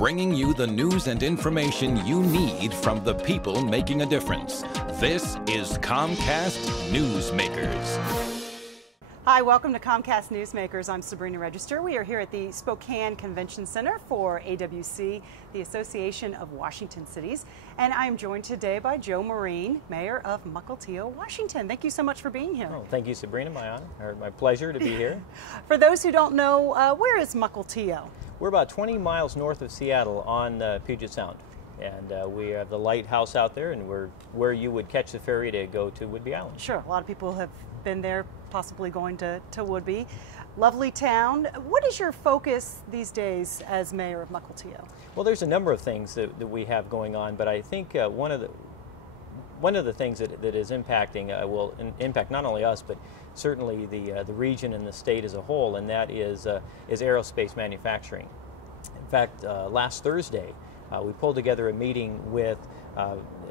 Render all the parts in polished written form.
bringing you the news and information you need from the people making a difference. This is Comcast Newsmakers. Hi, welcome to Comcast Newsmakers. I'm Sabrina Register. We are here at the Spokane Convention Center for AWC, the Association of Washington Cities. And I am joined today by Joe Marine, Mayor of Mukilteo, Washington. Thank you so much for being here. Oh, thank you, Sabrina. My honor, or my pleasure to be here. For those who don't know, where is Mukilteo? We're about 20 miles north of Seattle on Puget Sound. And we have the lighthouse out there, and we're where you would catch the ferry to go to Whidbey Island. Sure, a lot of people have been there, possibly going to Whidbey. Lovely town. What is your focus these days as mayor of Mukilteo? Well, there's a number of things that we have going on, but I think one of the things that is impacting will impact not only us, but certainly the region and the state as a whole, and that is aerospace manufacturing. In fact, last Thursday, we pulled together a meeting with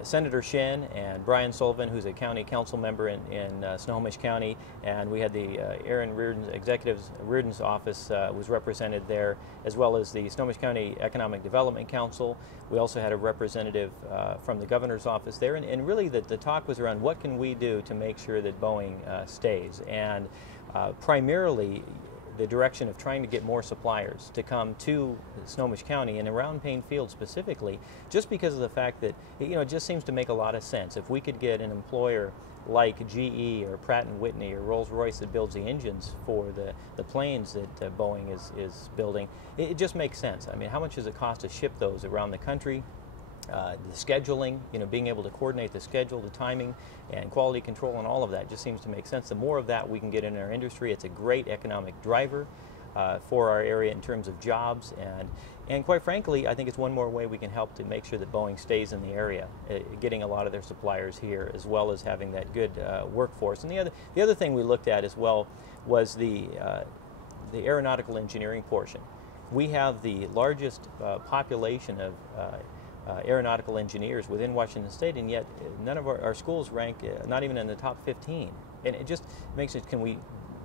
Senator Shin and Brian Sullivan, who's a county council member in Snohomish County, and we had the Aaron Reardon's office was represented there, as well as the Snohomish County Economic Development Council. We also had a representative from the governor's office there, and really the talk was around what can we do to make sure that Boeing stays, and primarily the direction of trying to get more suppliers to come to Snohomish County and around Payne Field specifically, just because of the fact that it just seems to make a lot of sense. If we could get an employer like GE or Pratt & Whitney or Rolls-Royce that builds the engines for the planes that Boeing is building, it just makes sense. I mean, how much does it cost to ship those around the country? The scheduling, being able to coordinate the schedule, the timing, and quality control and all of that just seems to make sense. The more of that we can get in our industry, it's a great economic driver for our area in terms of jobs, and quite frankly, I think it's one more way we can help to make sure that Boeing stays in the area, getting a lot of their suppliers here, as well as having that good workforce. And the other thing we looked at as well was the aeronautical engineering portion. We have the largest population of aeronautical engineers within Washington State, and yet none of our schools rank not even in the top 15. And it just makes it, can we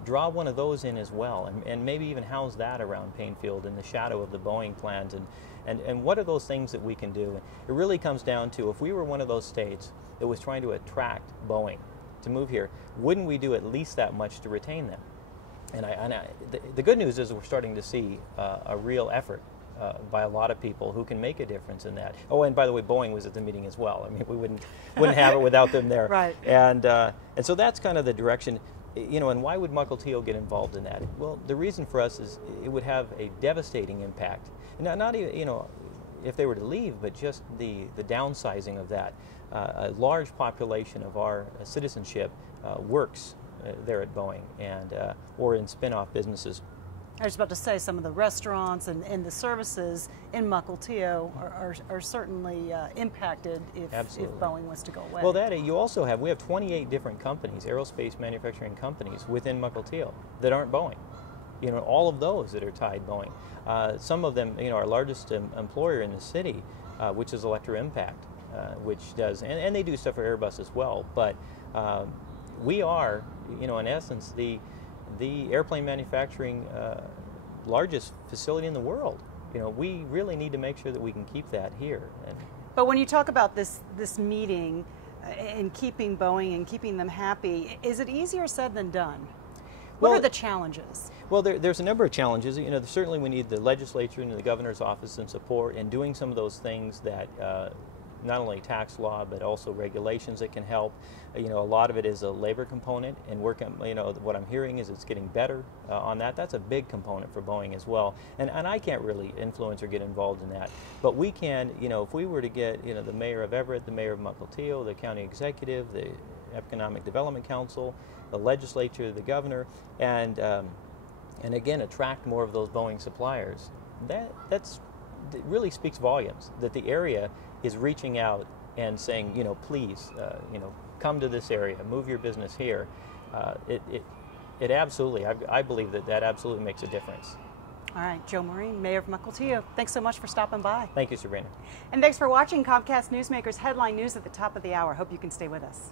draw one of those in as well, and maybe even house that around Payne Field in the shadow of the Boeing plant, and what are those things that we can do? It really comes down to, if we were one of those states that was trying to attract Boeing to move here, wouldn't we do at least that much to retain them? And the good news is we're starting to see a real effort by a lot of people who can make a difference in that. Oh, and by the way, Boeing was at the meeting as well. I mean, we wouldn't have it without them there. Right. And so that's kind of the direction. And why would Mukilteo get involved in that? Well, the reason for us is it would have a devastating impact. Not even, if they were to leave, but just the downsizing of that. A large population of our citizenship works there at Boeing, and or in spin-off businesses. I was about to say, some of the restaurants and the services in Mukilteo are certainly impacted if Boeing was to go away. Well, we have 28 different companies, aerospace manufacturing companies within Mukilteo that aren't Boeing. All of those that are tied Boeing. Some of them, our largest employer in the city, which is Electra Impact, which does, and they do stuff for Airbus as well. But we are, in essence, the airplane manufacturing largest facility in the world. We really need to make sure that we can keep that here. But when you talk about this meeting and keeping Boeing and keeping them happy, is it easier said than done? What are the challenges? Well, there's a number of challenges. Certainly we need the legislature and the governor's office in support in doing some of those things that not only tax law, but also regulations that can help. A lot of it is a labor component, and what I'm hearing is it's getting better on that. That's a big component for Boeing as well. And I can't really influence or get involved in that. But we can, if we were to get, the mayor of Everett, the mayor of Mukilteo, the county executive, the Economic Development Council, the legislature, the governor, and again, attract more of those Boeing suppliers, that really speaks volumes, that the area is reaching out and saying, please, come to this area, move your business here. It absolutely, I believe that absolutely makes a difference. All right, Joe Marine, Mayor of Mukilteo, thanks so much for stopping by. Thank you, Sabrina. And thanks for watching Comcast Newsmakers Headline News at the top of the hour. Hope you can stay with us.